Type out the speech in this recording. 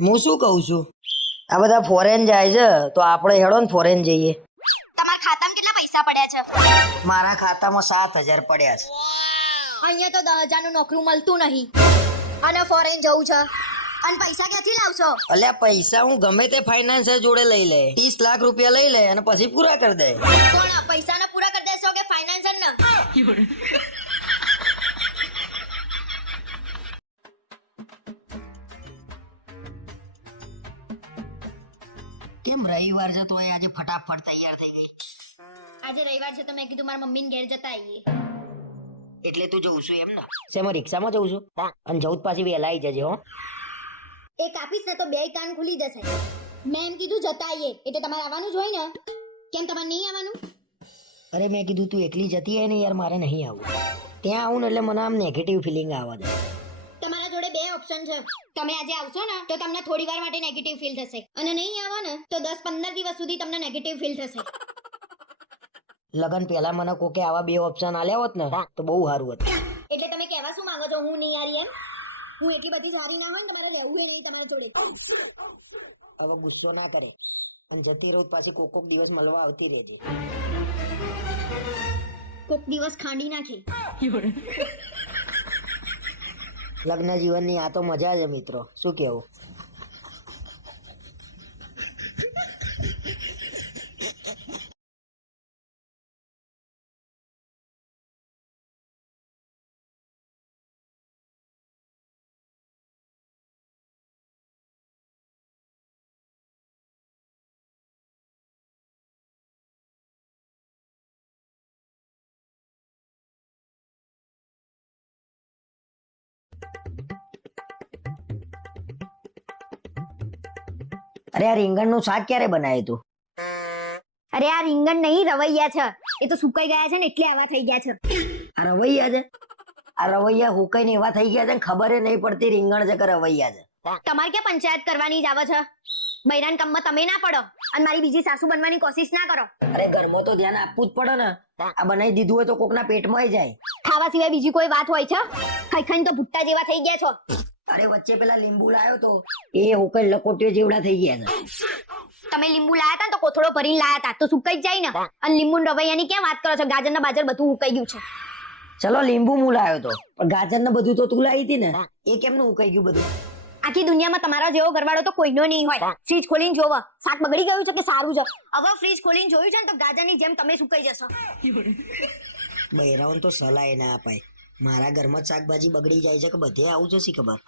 હું શું કહું છું? આ બધા ફોરેન જાય છે તો આપણે હેડો ને ફોરેન જઈએ. તમારા ખાતામાં કેટલા પૈસા પડ્યા છે? મારા ખાતામાં સાત હજાર પડ્યા છે. અહીંયા તો દસ હજારનું નોકરી મળતું નહીં. અને ફોરેન જવું છે. અને પૈસા ક્યાંથી લાવશો? અલ્યા પૈસા હું ગમે તે ફાઇનાન્સર જોડે લઈ લે. ત્રીસ લાખ રૂપિયા લઈ લે અને પછી પૂરા કરી દે. કોણ? પૈસાને પૂરા કરી દેશો કે ફાઇનાન્સર ને? કેમ રવિવાર છે તો આજે ફટાફટ તૈયાર થઈ ગઈ. આજે રવિવાર છે તો મેં કીધું મારા મમ્મીને ઘેર જતા આવીએ. એટલે તું જઉં છું એમ ને? શેમાં રિક્ષામાં જઉં છું? અને જવું પાછી વહેલા આવી જજે હો. એ કાપીશ ને તો બે કાન ખુલી જશે. મેં એમ કીધું જતા આવીએ. એટલે તમારે આવવાનું જ હોય ને? કેમ તમારે નહીં આવવાનું? અરે મેં કીધું તું એકલી જતી હોય ને યાર મારે નહીં આવવું. ત્યાં આવું ને એટલે મને આમ નેગેટિવ ફિલિંગ આવે છે બે ઓપ્શન છે. તમે આજે આવશો ને તો તમને થોડી વાર માટે નેગેટિવ ફીલ થશે. અને નહીં આવો ને તો દસ પંદર દિવસ સુધી તમને નેગેટિવ ફીલ થશે. લગન પહેલા મને કોકે આવા બે ઓપ્શન આલ્યા હોત ને તો બહુ સારું હતું. એટલે તમે કહેવા શું માંગો છો? હું નહીં આરી એમ? હું એટલી બધી સારી ના હોય ને તમારે રહેવું એ નહીં તમારા જોડે. હવે ગુસ્સો ના કરે. અને જતી રોજ પાછી કોક કોક દિવસ મળવા આવતી રહેજે. કોક દિવસ ખાંડી નાખે. લગ્ન જીવનની આ તો મજા છે મિત્રો. શું કેવું? અરે આ રીંગણનું શાક ક્યારે બનાવ્યું તું? અરે આ રીંગણ નહીં રવૈયા છે. એ તો સુકાઈ ગયા છે ને એટલે આવા થઈ ગયા છે. આ રવૈયા છે? આ રવૈયા હુકાઈને એવા થઈ ગયા છે ને ખબર નહીં પડતી રીંગણ છે કે રવૈયા છે. તમારે ક્યાં પંચાયત કરવાની જ આવે છે? બૈરાન કામમાં તમે ના પડો અને મારી બીજી સાસુ બનવાની કોશિશ ના કરો. અરે ઘરમાં તો ધ્યાન આપવું જ પડે ને. આ બનાવી દીધું હોય તો કોકના પેટમાં જાય. ખાવા સિવાય બીજી કોઈ વાત હોય છે? ખાઈ ખાઈને તો ભુટ્ટા જેવા થઈ ગયા છો. અરે વચ્ચે પેલા લીંબુ લાયો તો. એ હુકાઈ લકોટીઓ જેવડા થઈ ગયા છે. તમે લીંબુ લાયા હતા ને તો કોથળો ભરીને લાયા હતા તો સુકાઈ જાય ને. અને લીંબુ ને રવૈયાની કેમ વાત કરો છો? ગાજર ના બાજર બધું ઉકાઈ ગયું છે. ચલો લીંબુ હું લાયો તો. પણ ગાજર ને બધું તો તું લાવી હતી ને. એ કેમનું ઉકાઈ ગયું બધું? આખી દુનિયામાં તમારા જેવો ઘરવાળો તો કોઈનો નહીં હોય. ફ્રીજ ખોલીને જોવો. શાક બગડી ગયું છે કે સારું છે? હવે ફ્રીજ ખોલીને જોયું છે ને તો ગાજરની જેમ તમે સુકાઈ જશો. બૈરાઓને તો સલાહ ના અપાય. મારા ઘરમાં શાકભાજી બગડી જાય છે કે બધે આવું છે શી ખબર?